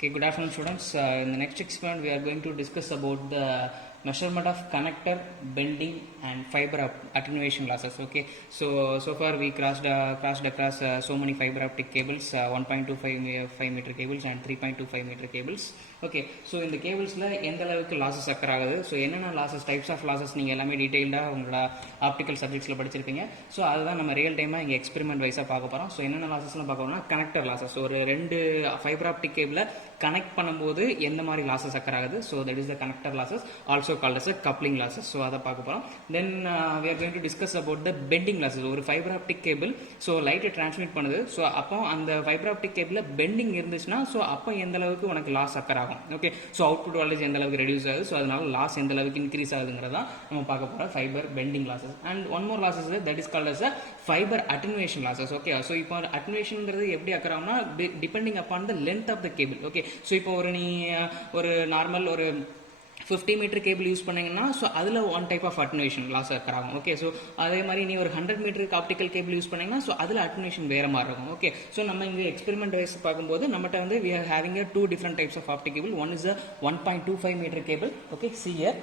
Okay, good afternoon students. In the next experiment we are going to discuss about the measurement of connector bending and fiber attenuation losses. Okay, so far we crossed across so many fiber optic cables, 1.25 meter cables and 3.25 meter cables. Okay, so இந்த கேபிள்ஸில் எந்த அளவுக்கு losses occur ஆகுது, so என்னென்ன losses, types of losses நீங்கள் எல்லாமே டீட்டெயில்டாக உங்களோட optical சப்ஜெக்ட்ஸில் படிச்சிருப்பீங்க. ஸோ அதுதான் நம்ம ரியல் டைமாக இங்கே எக்ஸ்பெரிமெண்ட் வைஸாக பார்க்க போகிறோம். ஸோ என்னென்ன லாஸஸ்லாம் பார்க்க போகிறோம்னா கனெக்டர் லாஸஸ். ஒரு ரெண்டு ஃபைபர் ஆப்டிக் கேபிளை கனெக்ட் பண்ணும்போது எந்த மாதிரி லாஸஸ் அக்கர் ஆகுது, so that is the connector losses, also called as coupling losses. So அதை பார்க்க போகிறோம். Then we are going to discuss about the bending losses. ஒரு ஃபைபர் ஆப்டிக் கேபிள் ஸோ லைட்டை transmit பண்ணுது. ஸோ அப்போ அந்த ஃபைபர் ஆப்டிக் கேபிளில் பெண்டிங் இருந்துச்சுன்னா so அப்போ எந்த அளவுக்கு உனக்கு லாஸ் அக்கர் ஆகும். ஓகே, ஸோ அவுட்புட் வோல்டேஜ் எந்த அளவுக்கு ரெடியூஸ் ஆகுது, ஸோ அதனால லாஸ் எந்த அளவுக்கு இன்க்ரீஸ் ஆகுதுங்கிறதா நம்ம பார்க்க போகிறோம் fibre bending losses. And one more losses that is called as fibre attenuation losses. Okay, so இப்போ அட்டெனுவேஷன்ங்கிறது எப்படி அக்கர் ஆகும்னா depending upon the length of the cable. Okay, so இப்போ ஒரு நார்மல் ஒரு 50 மீட்டர் கேபிள் யூஸ் பண்ணீங்கன்னா ஸோ அதில் one type of attenuation loss occur ஆகும். ஓகே, ஸோ அதே மாதிரி நீ ஒரு 100 மீட்டருக்கு ஆப்டிக்கல் கேபிள் யூஸ் பண்ணீங்கன்னா ஸோ அதில் அட்டெனுவேஷன் வேறு மாதிரி இருக்கும். ஓகே, ஸோ நம்ம இங்கே எக்ஸ்பெரிமெண்ட் வைஸ் பார்க்கும்போது நம்மகிட்ட வந்து we are having a two different types of optic cable. One is a 1.25 meter cable. Okay, see here,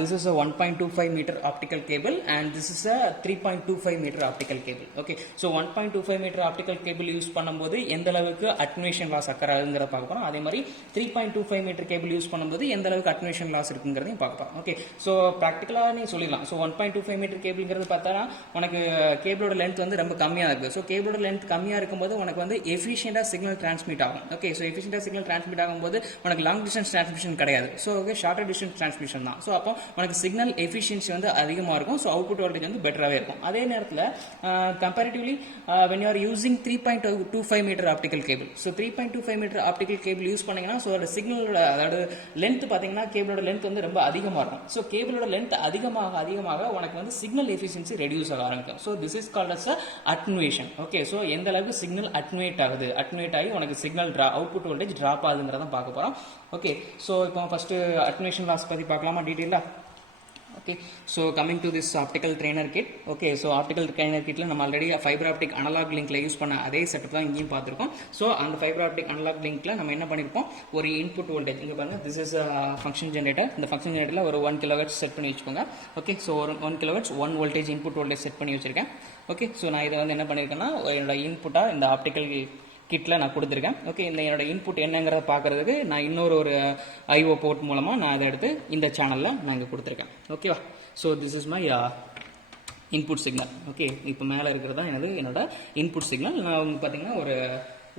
this is a 1.25 meter optical cable and this is a 3.25 meter optical cable. Okay, so 1.25 meter optical cable use பண்ணும்போது எந்த அளவுக்கு அட்டெனுவேஷன் loss occur ஆகுங்கிறத பார்க்க போகிறோம். அதே மாதிரி 3.25 metre cable use பண்ணும்போது எந்த அளவுக்கு அட்டெனுவேஷன் லாஸ் இருக்குங்கிறதையும் பார்க்கலாம். ஓகே, ஸோ ப்ராக்டிக்கலாக நீ சொல்லிடலாம். ஸோ 1.25 மீட்டர் கேபிள்ங்கிறது பார்த்தா உனக்கு கேபிளோட லென்த் வந்து ரொம்ப கம்மியாக இருக்குது. ஸோ கேபிளோட லென்த் கம்மியாக இருக்கும்போது உனக்கு வந்து எஃபிஷியண்டாக சிக்னல் டிரான்ஸ்மிட் ஆகும். ஓகே, ஸோ எஃபிஷியண்டாக சிக்னல் டிரான்ஸ்மிட் ஆகும்போது உனக்கு லாங் டிஸ்டன்ஸ் டிரான்ஸ்மிஷன் கிடையாது. So okay, shorter distance transmission தான். ஸோ அப்போ உனக்கு சிக்னல் எஃபிஷியன்சி வந்து அதிகமாக இருக்கும். ஸோ அவுட்புட் வோல்டேஜ் வந்து பெட்டராகவே இருக்கும். அதே நேரத்தில் comparatively when you are using 3.25 metre optical cable, so 3.25 metre optical cable use பண்ணீங்கன்னா ஸோ அதோட சிக்னலோட அதாவது லென்த் பார்த்தீங்கன்னா கேபிளோட லென்த் வந்து ரொம்ப அதிகமாக இருக்கும். ஸோ கேபிளோட லென்த் அதிகமாக உனக்கு வந்து சிக்னல் எஃபிஷியன்சி ரெடியூஸ் ஆக ஆரம்பிக்கும். So this is called as attenuation. Okay, so எந்த அளவுக்கு சிக்னல் அட்டெனுவேட் ஆகி உனக்கு சிக்னல் அவுட்புட் வோல்டேஜ் ட்ராப் ஆகுதுங்கிறத பார்க்க போகிறோம். ஓகே, ஸோ இப்போ ஃபர்ஸ்ட் அட்டெனுவேஷன் லாஸ் பற்றி பார்க்கலாமா டீட்டெயிலாக. Okay, so coming to this optical trainer kit. Okay, so optical trainer kitல நம்ம ஆல்ரெடி ஃபைபர் ஆப்டிக் அனலாக் லிங்க்ல யூஸ் பண்ண அதே செட்டப் தான் இங்கேயும் பார்த்துருக்கோம். ஸோ அந்த ஃபைபர் ஆப்டிக் அனலாக் லிங்க்ல நம்ம என்ன பண்ணியிருப்போம், ஒரு இன்புட் வோல்டேஜ் இங்கே பாருங்க, திஸ் இஸ் ஃபங்க்ஷன் ஜென்ரேட்டர். இந்த ஃபங்க்ஷன் ஜென்ரேட்டரில் ஒரு 1 kHz செட் பண்ணி வச்சுக்கோங்க. ஓகே, ஸோ ஒரு 1 kHz 1 voltage input voltage set பண்ணி வச்சிருக்கேன். ஓகே, ஸோ நான் இதை வந்து என்ன பண்ணியிருக்கேன்னா என்னோட இன்புட்டாக இந்த ஆப்டிக்கல் கிட்டில் நான் கொடுத்துருக்கேன். ஓகே, இந்த என்னோட இன்புட் என்னங்கிறத பார்க்கறதுக்கு நான் இன்னொரு ஐஓ போர்ட் மூலமாக நான் இதை எடுத்து இந்த சேனலில் நான் இங்கே கொடுத்துருக்கேன். ஓகேவா, so this is my input signal. Okay, இப்போ மேலே இருக்கிறது தான் என்னோட இன்புட் சிக்னல். நான் வந்து பார்த்தீங்கன்னா ஒரு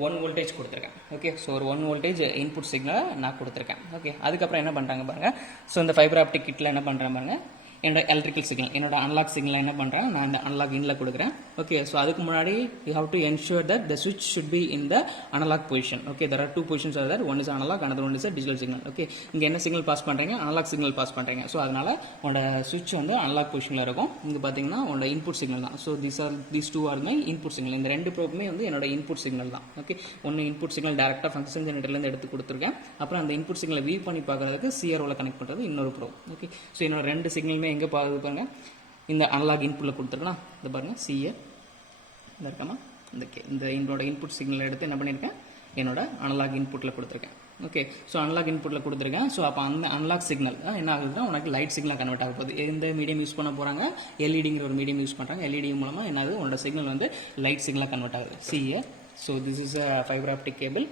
1 வோல்டேஜ் கொடுத்துருக்கேன். ஓகே, ஸோ ஒரு 1 வோல்டேஜ் இன்புட் சிக்னலை நான் கொடுத்துருக்கேன். ஓகே, அதுக்கப்புறம் என்ன பண்ணுறாங்க பாருங்கள், ஸோ இந்த ஃபைபர் ஆப்டிக் கிட்டில் என்ன பண்ணுறேன் பாருங்கள், என்னோட எலக்ட்ரிக்கல் சிக்னல் என்னோட அனலாக் சிக்னல் என்ன பண்ணுறேன், நான் இந்த அனலாக் இன்ல கொடுக்குறேன். ஓகே, ஸோ அதுக்கு முன்னாடி you have to ensure that the சுவிட்ச் should be in the analogue position. Okay, there are 2 positions are there, one is analogue, another one is digital signal. Okay, இங்கே என்ன சிக்னல் பாஸ் பண்ணுறீங்க, analogue signal pass பண்ணுறீங்க. So அதனால உங்களோட சுவிட்ச் வந்து analogue பொசிஷனில் இருக்கும். இங்கே பார்த்தீங்கன்னா உங்களோட இன்புட் சிக்னல் தான். So these two are my input signal. இந்த ரெண்டு ப்ரோப்புமே வந்து என்னோட இன்புட் சிக்னல் தான். ஓகே, ஒன்று இன்புட் சிக்னல் டேரெக்டாக ஃபங்க்ஷன் ஜெனரேட்டர்லேருந்து எடுத்து கொடுத்துருக்கேன். அப்புறம் அந்த இன்புட் சிக்னலை வியூ பண்ணி பார்க்கறதுக்கு சிஆர்ஓவில் கனெக்ட் பண்ணுறது இன்னொரு ப்ரோ. ஓகே, ஸோ என்னோட ரெண்டு சிக்னலுமே எங்கே பாருங்க, இந்த அனலாக் இன்புட்டில் கொடுத்துருக்கேன். இதை பாருங்கள், சிஏ இந்த இருக்கமா, இந்த என்னோட இன்புட் சிக்னல் எடுத்து என்ன பண்ணியிருக்கேன், என்னோட அனலாக் இன்புட்டில் கொடுத்துருக்கேன். ஓகே, ஸோ அனலாக் இன்புட்டில் கொடுத்துருக்கேன். ஸோ அப்போ அந்த அனலாக் சிக்னல் என்ன ஆகுதுன்னா உனக்கு லைட் சிக்னல் கன்வெர்ட் ஆக போகுது. எந்த மீடியம் யூஸ் பண்ண போகிறாங்க, எல்இடிங்கிற ஒரு மீடியம் யூஸ் பண்ணுறாங்க. எல்இடி மூலமாக என்ன ஆகுது, உன்னோட சிக்னல் வந்து லைட் சிக்னலாக கன்வெர்ட் ஆகுது. CA. So this is a fiber optic cable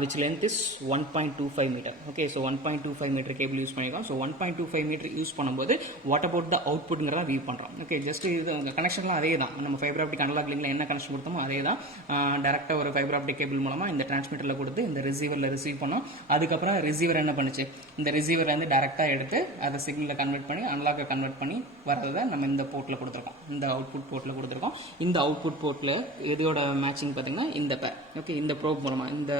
which length is 1.25 meter. Okay, so 1.25 meter cable use பண்ணிருக்கோம். So 1.25 meter யூஸ் பண்ணும்போது what about the outputங்கிறத வியூ பண்ணுறோம். ஓகே, ஜஸ்ட் இது கனெக்ஷன்லாம் அதே தான். நம்ம ஃபைபர் ஆப்டிக் அனலாக் லிங்க்ல என்ன கனெக்ஷன் கொடுத்தோமோ அதே தான். டேரெக்டாக ஒரு ஃபைபர் ஆப்டிக் கேபிள் மூலமாக இந்த டிரான்ஸ்மிட்டரில் கொடுத்து இந்த ரிசீவரில் ரிசீவ் பண்ணோம். அதுக்கப்புறம் ரிசீவர் என்ன பண்ணுச்சு, இந்த ரிசீவர்லேருந்து டேரெக்டாக எடுத்து அதை சிக்னலில் கன்வெர்ட் பண்ணி அனலாக்கை கன்வெர்ட் பண்ணி வரதை நம்ம இந்த போர்ட்டில் கொடுத்துருக்கோம், இந்த அவுட்புட் போர்ட்டில் கொடுத்துருக்கோம். இந்த அவுட்புட் போர்ட்டில் எதோட மேட்சிங் பார்த்தீங்கன்னா இந்த பேர். ஓகே, இந்த ப்ரோப் மூலமாக இந்த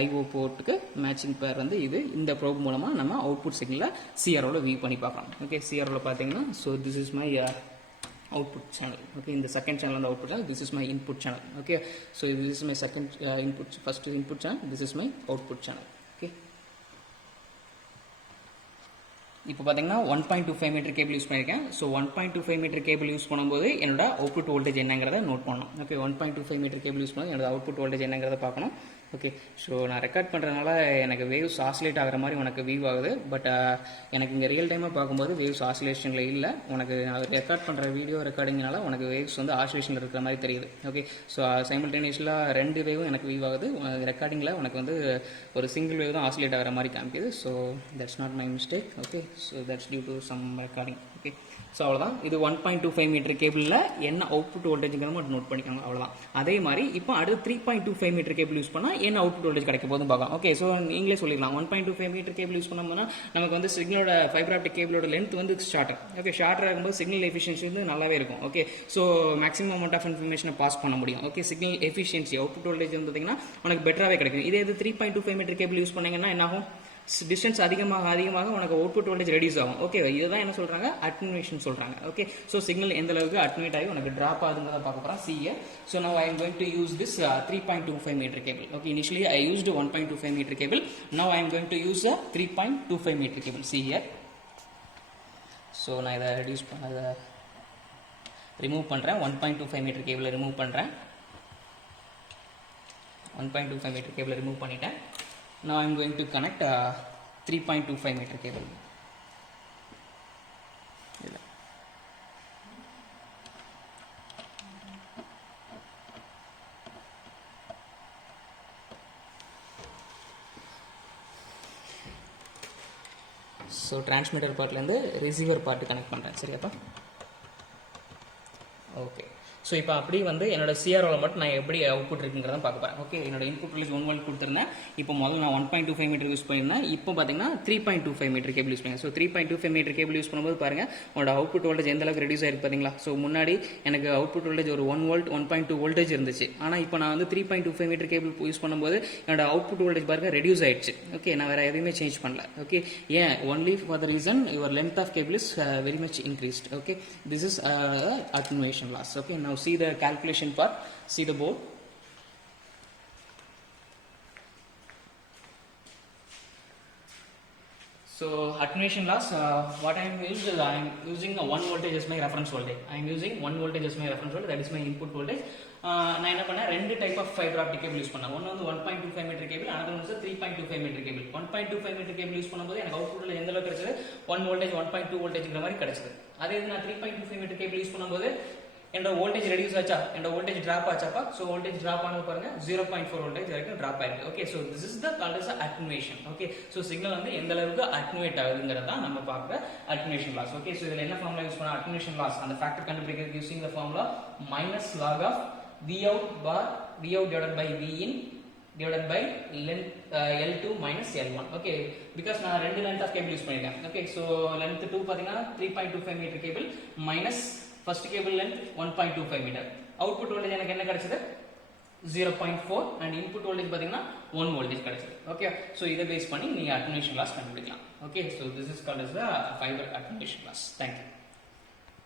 ஐஓ போர்ட்டுக்கு மேட்சிங் பேர் வந்து இது. இந்த ப்ரோப் மூலமாக நம்ம அவுட்புட் சிக்னலை சிஆர்ஓவில் வியூ பண்ணி பார்க்கலாம். ஓகே, சிஆர்ஓவில் பார்த்தீங்கன்னா so this is my output channel. Okay, in the second channel on the output channel, this is my input channel. Okay, so this is my second input, first input channel, this is my output channel. Okay, இப்போ பார்த்தீங்கன்னா 1.25 metre cable use பண்ணியிருக்கேன். So 1.25 metre cable use பண்ணும்போது என்னோட output voltage என்னங்கிறத note பண்ணணும். Okay, 1.25 metre cable use பண்ணி என்னோட output voltage என்னங்கிறத பார்க்கணும். ஓகே. ஸோ நான் ரெக்கார்ட் பண்ணுறதுனால எனக்கு வேவ்ஸ் ஆசிலேட் ஆகிற மாதிரி உனக்கு வியூ ஆகுது. பட் எனக்கு இங்கே ரியல் டைமாக பார்க்கும்போது வேவ்ஸ் ஆசிலேஷனில் இல்லை. உனக்கு ரெக்கார்ட் பண்ணுற வீடியோ ரெக்கார்டிங்னால உனக்கு வேவ்ஸ் வந்து ஆசிலேஷனில் இருக்கிற மாதிரி தெரியுது. ஓகே. ஸோ சைமல்டேனியஸில் 2 வேவும் எனக்கு வியூ ஆகுது. ரெக்கார்டிங்கில் உனக்கு வந்து ஒரு சிங்கிள் வேவ் தான் ஆசிலேட் ஆகிற மாதிரி காமிக்குது. So that's not my mistake. Okay. So that's due to some recording. Okay. So அவ்வளோதான். இது 1.25 மீட்டர் கேபிளில் என்ன அவுட்புட் வோல்டேஜுங்கிற மட்டும் நோட் பண்ணிக்கோங்க. அவ்வளோதான். அதே மாதிரி இப்போ அடுத்து 3.25 மீட்டர் கேபிள் யூஸ் பண்ணால் என்ன அவுட்புட் வோல்டேஜ் கிடைக்க போதும் பார்க்கலாம். ஓகே. ஸோ நீங்களே சொல்லிக்கலாம் 1.25 மீட்டர் கேபிள் யூஸ் பண்ணோம்னா நமக்கு வந்து சிக்னலோட ஃபைபர் ஆப்டிக் கேபிளோட லென்த் வந்து ஷார்ட்டர். ஓகே. ஷார்ட்டர் ஆகும்போது சிக்னல் எஃபிஷியன்சி வந்து நல்லாவே இருக்கும். Okay. So maximum amount of இன்ஃபர்மேஷனை பாஸ் பண்ண முடியும். Okay. Signal efficiency output voltage வந்து பார்த்தீங்கன்னா உனக்கு பெட்டராகவே கிடைக்கும். இதே இது 3.25 மீட்டர் கேபிள் யூஸ் பண்ணீங்கன்னா என்ன ஆகும்? டிஸ்டன்ஸ் அதிகமாக உனக்கு அவுட்புட் வோல்டேஜ் ரெடியூஸ் ஆகும். ஓகே. இதுதான் என்ன சொல்றாங்க? அட்டென்யூவேஷன் சொல்றாங்க. ஓகே. ஸோ சிக்னல் எந்த அளவுக்கு அட்டென்யூட் ஆகி உனக்கு டிராப் ஆகுதுங்கிறத பார்க்க போகிறோம். CA. So now I am going to use this 3.25 meter cable. Okay. Initially I used 1.25 meter cable. Now I am going to use a 3.25 meter cable. See here. So நான் இதை remove பண்ணுறேன். 1.25 metre கேபிளை remove பண்ணுறேன். 1.25 metre கேபிளை remove பண்ணிட்டேன். Now I am going to connect 3.25 meter cable. So transmitter பார்ட்லேருந்து receiver part connect பண்ணுறேன். சரியாப்பா? Okay. So இப்போ அப்படி வந்து என்னோட சிஆர்ஓவில் மட்டும் நான் எப்படி அவுட்புட் இருக்குங்கிறத பார்க்க போகிறேன். ஓகே. என்னோட இன்புட் வோல்டேஜ் 1 வோல்ட் கொடுத்துருந்தேன். இப்போ முதல்ல நான் 1.25 மீட்டர் யூஸ் பண்ணியிருந்தேன். இப்போ பார்த்தீங்கன்னா 3.25 மீட்டர் கேபிள் யூஸ் பண்ணேன். ஸோ 3.25 மீட்டர் கேபிள் யூஸ் பண்ணும்போது பாருங்கள் உங்களோட அவுட்புட் வோல்டேஜ் எந்த அளவுக்கு ரெடியூஸ் ஆயிருக்கு பார்த்தீங்களா? ஸோ முன்னாடி எனக்கு அவுட்புட் வோல்டேஜ் ஒரு 1 வோல்ட் 1.2 வோல்டேஜ் இருந்துச்சு. ஆனால் இப்போ நான் வந்து 3.25 மீட்டர் கேபிள் யூஸ் பண்ணும்போது என்னோட அவுட்புட் வோல்டேஜ் பாருங்க ரெடியூஸ் ஆயிடுச்சு. ஓகே. நான் வேறு எதுவுமே சேஞ்ச் பண்ணல. ஓகே. ஏன்? Only for the reason your length of cable is very much increased. Okay. This is attenuation loss. Okay. Now see the calculation part. See the board. So attenuation loss, what I am using is I am using 1 voltage as my reference voltage. I am using 1 voltage as my reference voltage. That is my input voltage. நான் என்ன பண்ணேன்? 2 type of fibre optic cable use பண்ணேன். ஒன்று வந்து 1.25 metre cable, another one is 3.25 metre cable. 1.25 metre cable use பண்ணும்போது எனக்கு அவுட்புட்ல எந்த அளவுக்கு கிடைச்சது? 1 வோல்டேஜ் 1.2 வோல்டேஜ்ங்கிற மாதிரி கிடைச்சது. அதே இது நான் 3.25 மீட்டர் கேபிள் யூஸ் பண்ணும்போது என்னோட வோல்டேஜ் ரெடியூஸ் ஆச்சா? என்னோட வோல்டேஜ் டிராப் ஆச்சாப்பா? ஸோ வோல்டேஜ் டிராப் ஆனது பாருங்க 0.4 வோல்டேஜ் வரைக்கும் டிராப் ஆயிருக்கு. Okay. So this is the called as attenuation. Okay. So signal வந்து எந்த அளவுக்கு அட்டென்யூவேட் ஆகுதுங்கிறத நம்ம பார்க்குற அட்டென்யூவேஷன் லாஸ். ஓகே. ஸோ இதில் என்ன ஃபார்முலா யூஸ் பண்ண? அட்டென்யூவேஷன் லாஸ் அந்த ஃபேக்டர் கண்டுபிடிக்கிறதுக்கு using the formula minus log of Vout divided by Vin divided by length L2 minus L1. Okay. Because நான் 2 length of cable யூஸ் பண்ணிருக்கேன். Okay. So length 2 பாத்தீங்கன்னா 3.25 meter cable minus first cable length 1.25 meter. Output voltage எனக்கு என்ன கிடைச்சது? 0.4 and input voltage பாத்தீங்கன்னா 1 voltage கிடைச்சது. Okay. So இதை base பண்ணி நீங்க attenuation loss கண்டுபிடிக்கலாம். Okay. So this is called as the fiber attenuation loss. Thank you.